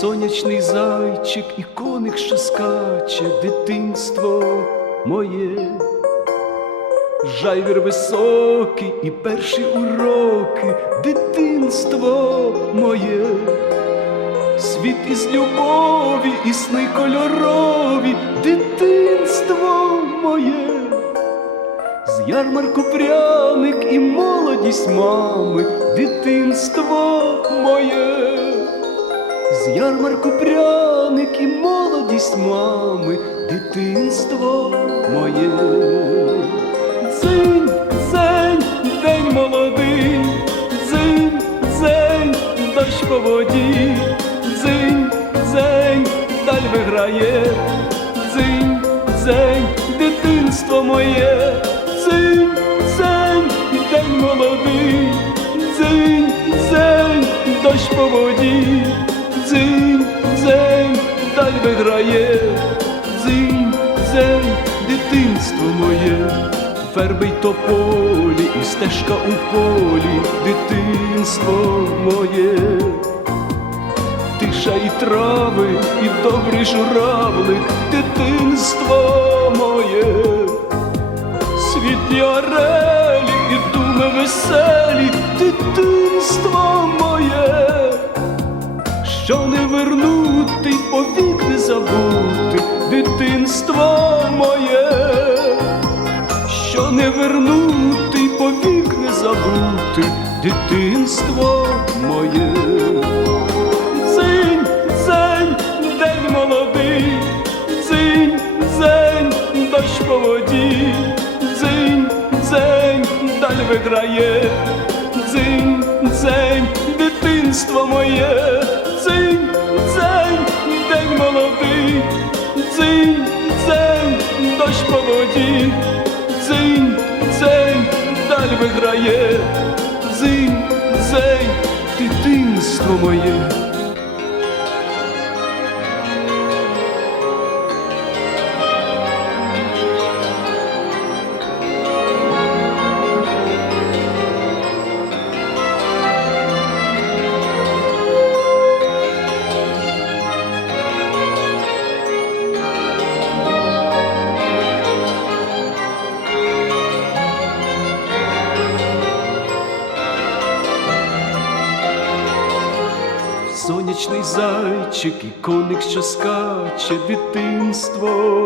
сонячний зайчик і коник, що скаче, дитинство моє, жайвір високий і перші уроки, дитинство моє, світ із любові, і сни кольорові, дитинство моє. З ярмарку пряник і молодість мами, дитинство моє з ярмарку пряник і молодість мами, дитинство моє. Дзинь, дзень, день молодий, дзинь, дзень, дощ по воді, дзинь, дзень, даль виграє, дзинь, дзень, дитинство моє, дзинь, дзень, день молодий, дзинь, дзень, дощ по воді. Зинь, зень, даль виграє, зинь, зень, дитинство моє, ферби й тополі, і стежка у полі, дитинство моє, тиша і трави, і добрий журавлик, дитинство моє, світлі орелі, і думи веселі, дитинство моє що не вернути, повік не забути дитинство моє, що не вернути, повік не забути дитинство моє. Дзинь, дзень, день молодий, дзинь, дзень, дощ по воді, дзинь, дзень, даль виграє, дзинь, дзень, дитинство моє. Є, зим, зей, дитинство моє. сонячний зайчик і коник, що скаче дитинство.